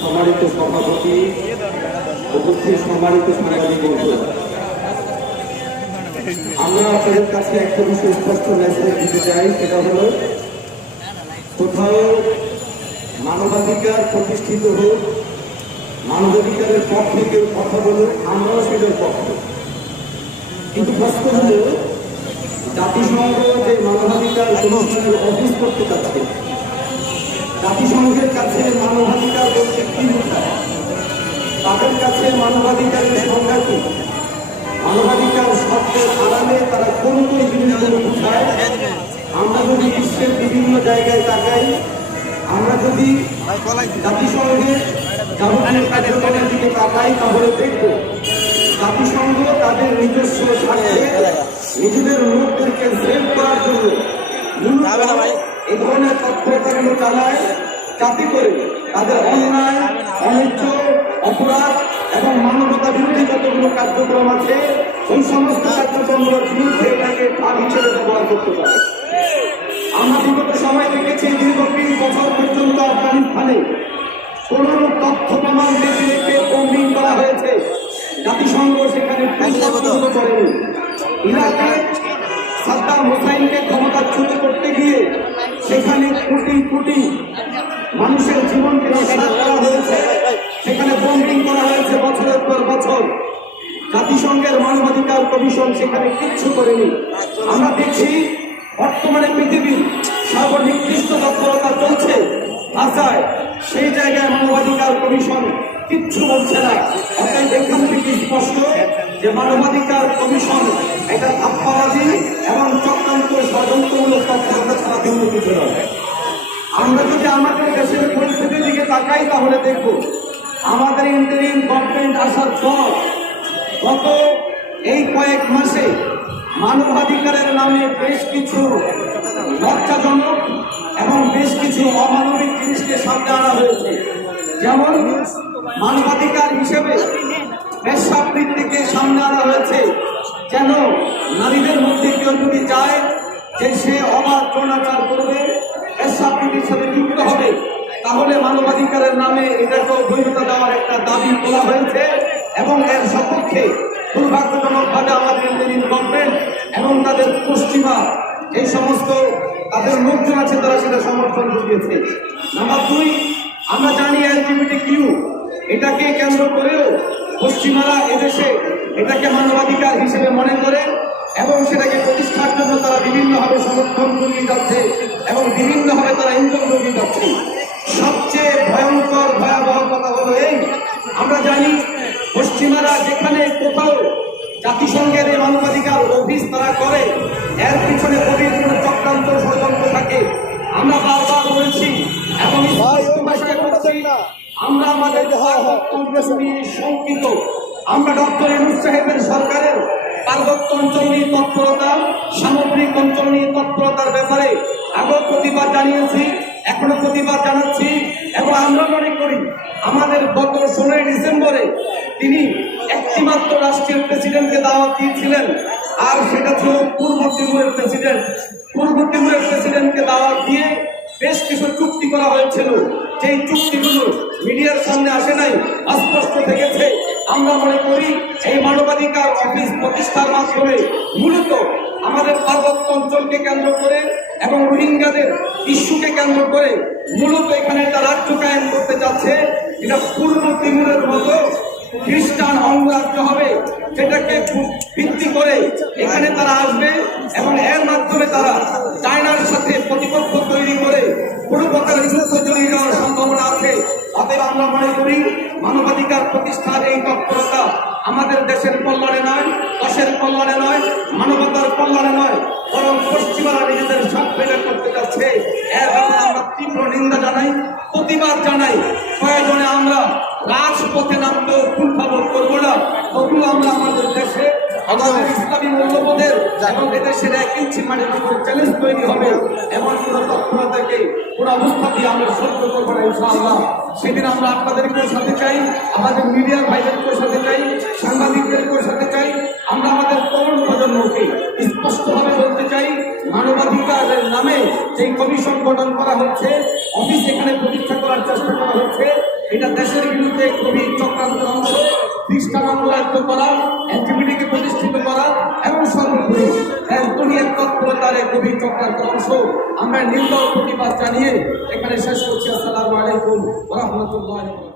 সম্মানিত সভাপতি, উপস্থিত সম্মানিত সাংবাদিক বন্ধু, আমরা আপনাদের কাছে একটা বিষয় স্পষ্ট মেসেজ দিতে চাই। সেটা হলো, কোথাও মানবাধিকার প্রতিষ্ঠিত হোক, মানবাধিকারের পক্ষে কেউ কথা বলুক, আমরাও সেটার পক্ষে। কিন্তু প্রশ্ন হল, জাতিসংঘ যে মানবাধিকার কমিশনের অফিস করতে চাচ্ছে, জাতিসংঘের কাছে মানবাধিকার বলতে কি বোঝায়? তাদের কাছে মানবাধিকারের সংজ্ঞা কি? মানবাধিকার শব্দের আড়ালে তারা কোন কোন জিনিসগুলো বোঝায়? আমরা যদি বিশ্বের বিভিন্ন জায়গায় তাকাই, আমরা যদি জাতিসংঘের যাবতীয় কার্যক্রমের দিকে তাকাই, তাহলে দেখব জাতিসংঘ তাদের নিজস্ব স্বার্থে নিজেদের লোকদেরকে সেভ করার জন্য এই ধরনের তৎপরতাগুলো চালায়, যাতে করে তাদের অন্যায়, অন্যায্য, অপরাধ এবং মানবতা বিরোধী যতগুলো কার্যক্রম আছে, ওই সমস্ত কার্যক্রমগুলোর বিরুদ্ধে এটাকে ঢাল হিসেবে ব্যবহার করতে পারে। আমরা বিগত সময় দেখেছি, দীর্ঘ ৩০ বছর পর্যন্ত আফগানিস্তানে কোন তথ্য প্রমাণ বেশি রেখে বম্বিং করা হয়েছে, জাতিসংঘ সেখানে করেনি। ইরাকে সাদ্দাম হুসাইনকে ক্ষমতাচ্যুত করতে গিয়ে সেখানে কোটি কোটি মানুষের জীবনকে রক্ষা করা হয়েছে, সেখানে বম্বিং করা হয়েছে বছরের পর বছর। জাতিসংঘের মানবাধিকার কমিশন সেখানে কিচ্ছু করেনি। আমরা দেখছি বর্তমানে পৃথিবীর সর্বনিকৃষ্ট তৎপরতা চলছে ভাষায়, সেই জায়গায় মানবাধিকার কমিশন কিচ্ছু বলছে না। অতএব এখান থেকে স্পষ্ট যে মানবাধিকার কমিশন এটা ধাপ্পাবাজি এবং চক্রান্ত ষড়যন্ত্রমূলক তৎপরতা ছাড়া ভিন্ন কিছু নয়। আমরা যদি আমাদের দেশের পরিস্থিতির দিকে তাকাই, তাহলে দেখব আমাদের ইন্টারিম গভর্নমেন্ট আসার পর গত এই কয়েক মাসে মানবাধিকারের নামে বেশ কিছু লজ্জাজনক এবং বেশ কিছু অমানবিক জিনিসকে সামনে আনা হয়েছে। যেমন মানবাধিকার হিসেবে বেশ্যাবৃত্তিকে সামনে আনা হয়েছে, যেন নারীদের মধ্যে কেউ যদি চায় যে সে অবাধ যৌনাচার করবে, বেশ্যাবৃত্তির সাথে যুক্ত হবে, তাহলে মানবাধিকারের নামে এটাকে বৈধতা দেওয়ার একটা দাবি তোলা হয়েছে। এবং এর সপক্ষে দুর্ভাগ্যজনকভাবে আমাদের ইন্ডিয়ান গভর্নমেন্ট এবং তাদের পশ্চিমা এই সমস্ত তাদের লোকজন আছে, তারা সেটা সমর্থন করিয়েছে। নাম্বার 2, আমরা জানি LGBTQ এটাকে কেন্দ্র করেও পশ্চিমারা এদেশে এটাকে মানবাধিকার হিসেবে মনে করে এবং সেটাকে প্রতিষ্ঠার জন্য তারা বিভিন্নভাবে সমর্থন করিয়ে যাচ্ছে এবং বিভিন্নভাবে তারা ইন্ধন যোগিয়ে যাচ্ছে। সবচেয়ে ভয়ঙ্কর ভয়াবহ কথা হলো এই, আমরা জানি পশ্চিমারা যেখানে কোথাও জাতিসংঘের এই মানবাধিকার অফিস তারা করে, এর পিছনে গভীর কোনো চক্রান্ত ষড়যন্ত্র থাকে। আমরা বারবার বলছি এবং আমরা আমাদের কংগ্রেস নিয়ে শঙ্কিত। আমরা ডক্টর ইউনূস সাহেবের সরকারের পার্বত্য অঞ্চল নিয়ে তৎপরতা, সামগ্রিক অঞ্চল নিয়ে তৎপরতার ব্যাপারে আগেও প্রতিবাদ জানিয়েছি, এখনো প্রতিবাদ জানাচ্ছি। এবং আমরা মনে করি আমাদের গত 16 ডিসেম্বরে তিনি একটিমাত্র রাষ্ট্রের প্রেসিডেন্টকে দাওয়াত দিয়েছিলেন, আর সেটা ছিল পূর্ব তিমুরের প্রেসিডেন্ট। পূর্ব তিমুরের প্রেসিডেন্টকে দাওয়াত দিয়ে বেশ কিছু চুক্তি করা হয়েছিল, যেই চুক্তিগুলো মিডিয়ার সামনে আসে নাই, অস্পষ্ট থেকেছে। আমরা মনে করি এই মানবাধিকার অফিস প্রতিষ্ঠার মাধ্যমে মূলত আমাদের পার্বত্য অঞ্চলকে কেন্দ্র করে এবং রোহিঙ্গাদের ইস্যুকে কেন্দ্র করে মূলত এখানে একটা রাজ্য কায়েম করতে চাচ্ছে। এটা পূর্ব তিমুরের মতো খ্রিস্টান অঙ্গরাজ্য হবে, যেটাকে ভিত্তি করে এখানে তারা আসবে এবং এর মাধ্যমে তারা চায়নার সাথে প্রতিপক্ষ তৈরি করে কোনো প্রকারের যুদ্ধ জড়িয়ে যাওয়ার সম্ভাবনা আছে। অতএব আমরা মনে করি মানবাধিকার প্রতিষ্ঠার এই তৎপরতা আমাদের দেশের কল্যাণে নয়, দেশের কল্যাণে নয়, মানবতার কল্যাণে নয়, বরং পশ্চিমারা নিজেদের স্বার্থে করতে যাচ্ছে। এর ব্যাপারে আমরা তীব্র নিন্দা জানাই, প্রতিবাদ জানাই। প্রয়োজনে আমরা রাজপথে নামতেও কুণ্ঠাবোধ করবো না। ওগুলো আমরা আমাদের দেশে আমাদের ইসলামী মূল্যবোধের এবং এদেশের 1 ইঞ্চি মাটির উপরে চ্যালেঞ্জ তৈরি হবে এমন কোন তৎপরতাকে কোন অবস্থা দিয়ে আমরা সহ্য করবো না ইনশাআল্লাহ। সেদিন আমরা আপনাদেরকেও সাথে চাই, আমাদের মিডিয়ার ভাইদেরকেও সাথে চাই, সাংবাদিকদেরকেও সাথে চাই। আমরা আমাদের তরুণ প্রজন্মকে স্পষ্টভাবে বলতে চাই, মানবাধিকারের নামে যে কমিশন গঠন করা হচ্ছে, অফিস এখানে প্রতিষ্ঠা করার চেষ্টা করা হচ্ছে, এটা দেশের বিরুদ্ধে খুবই চক্রান্তের অংশ। খ্রিস্টান অঙ্গরাজ্য করা, অ্যান্টিবিটিকে প্রতিষ্ঠিত করা এবং সর্বোপরি একদলীয় তৎপরতার খুবই চক্রান্তের অংশ। আমরা নিন্দা ও প্রতিবাদ জানিয়ে এখানে শেষ করছি। আসসালামু আলাইকুম ওয়া রাহমাতুল্লাহি।